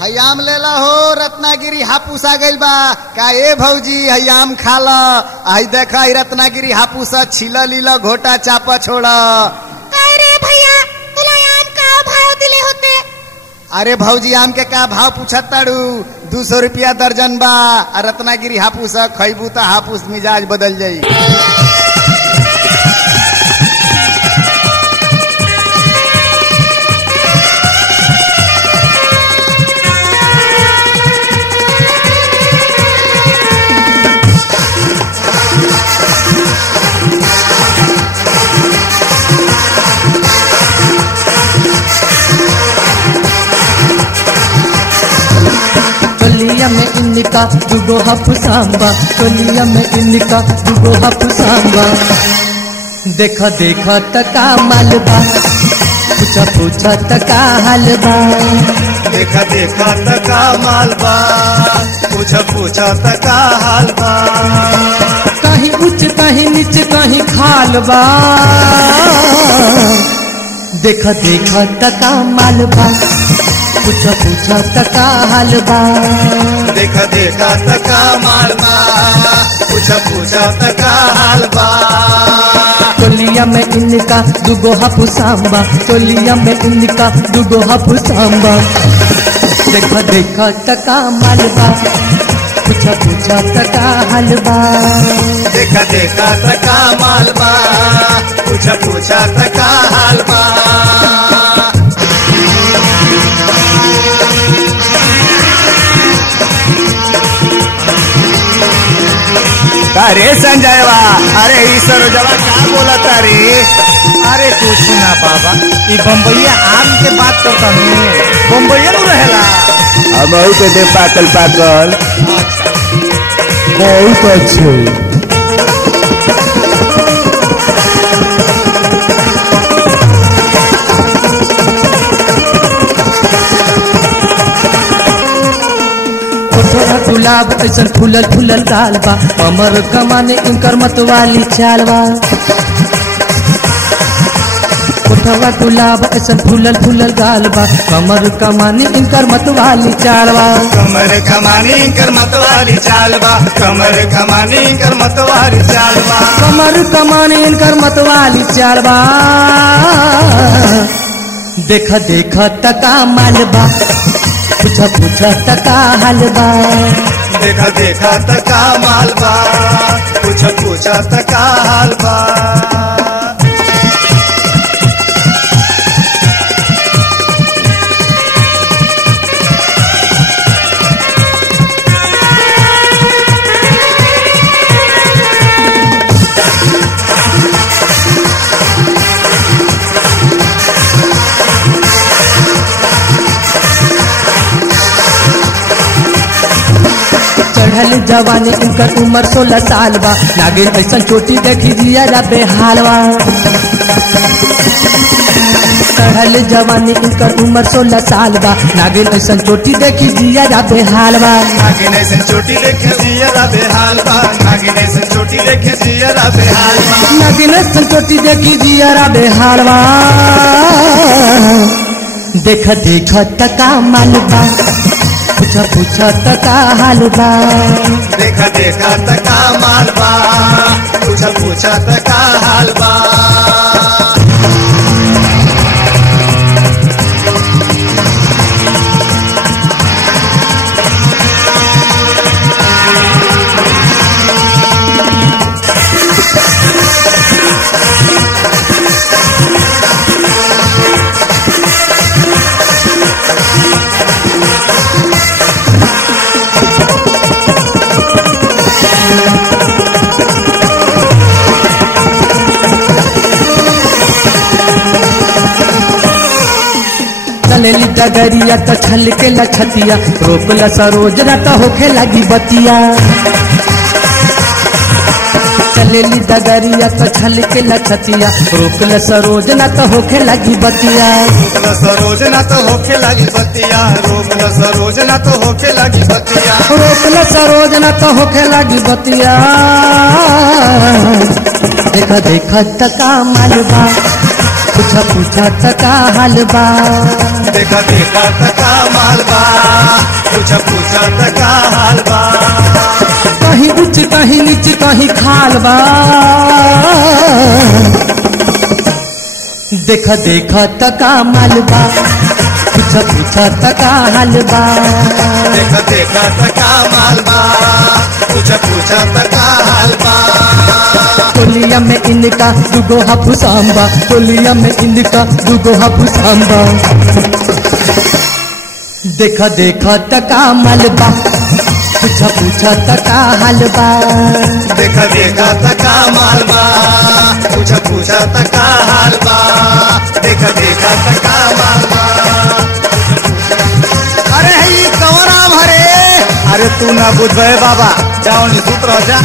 हयाम लेला हो रत्नागिरी हापुस आ गइल बा का ए भौजी हयाम खाला आई देखा रत्नागिरी हापुस छिला लीला घोटा चापा छोड़ा। अरे भैया तुला आम का भाव दिले होते? अरे भौजी आम के का भाव पूछत ताड़ू? 200 रुपया दर्जन बा। रत्नागिरी हापुस खैबू तो हापुस मिजाज बदल जाई। टोलिया में इनका दुगो हापुसांबा, टोलिया में इनका दुगो हापुसांबा। देखा देखा तका मालबा, पूछा पूछा तका हालबा। देखा देखा तका मालबा, पूछा पूछा तका हालबा। कहीं उच्च कहीं नीच कहीं खालबा। देखा देखा तका मालबा, पूछा पूछा तका हालबा। देखा देखा तका मालबा, पूछा पूछा तका हालबा। टोलिया में इनका दुगो हापुसांबा, टोलिया में इनका दुगो हापुसांबा। देखा देखा तका मालबा, पूछा पूछा तका हालबा। देखा देखा तका मालबा, पूछा पूछा तका हालबा। अरे संजयवा, अरे ई सरोजवा क्या बोला तारी? अरे कुछ ना बाबा, ई बम्बईया आम के बात करता हूँ। बम्बईया नु रहेला हम के दे पाकल पाकल। बहुत अच्छे। गुलाब ऐसा फूलल फूलल गाल बा, कमर कमाने इनकर मतवाली चाल बा। उठवा गुलाब ऐसा फूलल फूलल गाल बा, कमर कमाने इनकर मतवाली चाल बा। कमर कमानी इनकर मतवाली चाल बा, कमर कमानी इनकर मतवाली चाल बा। कमर कमाने इनकर मतवाली चाल बा। देखा देखा तका मालबा, पूछा पूछा तका हालबा। देखा देखा तका मालबा, पूछा पूछा तका हालबा। चढ़ल जवानी इनकर उम्र 16 साल बा, नागिन ऐसा चोटी देखी जिया बेहाल बा। चढ़ल जवानी इनकर उम्र 16 साल बा, नागिन ऐसा चोटी देखी जिया बेहाल बा। नागिन ऐसा चोटी देखे जिया बेहाल बा, नागिन ऐसा चोटी देखे जिया बेहाल बा। नागिन ऐसा चोटी देखी जिया बेहाल बा। देखा देखा तका मालबा, पूछा पूछा तका हालबा। देखा देखा तका मालबा, पूछा पूछा तका हालबा। चलेली डगरिया त छल के लछतिया, रोकला सरोज न त होखे लगी बतिया। चलेली डगरिया त छल के लछतिया, रोकला सरोज न त होखे लगी बतिया। रोकला सरोज ना तो होखे लगी बतिया, रोकला सरोज ना तो होखे लगी बतिया। रोकला सरोज न त होखे लगी बतिया। देखा देखा तका मालबा, पूछा पूछा तका हाल बा देखा देखा तका मालबा पूछा पूछा तका हालबा कहीं ऊंच कहीं नीच कहीं खाल बा देखा देखा तका मालबा पूछा पूछा तका हाल बा देखा देखा तका मालबा पूछा पूछा तका हालबा टोलिया में इनका दुगो हाफुसाम्बा टोलिया में इनका दुगो हाफुसाम्बा देखा देखा तका मालबा पूछा पूछा तका हालबा देखा देखा तका मालबा पूछा पूछा तका हालबा देखा देखा तका मालबा अरे ही कौन राम हरे अरे तू ना बुझ बाबा जाओ सूत्र हो जा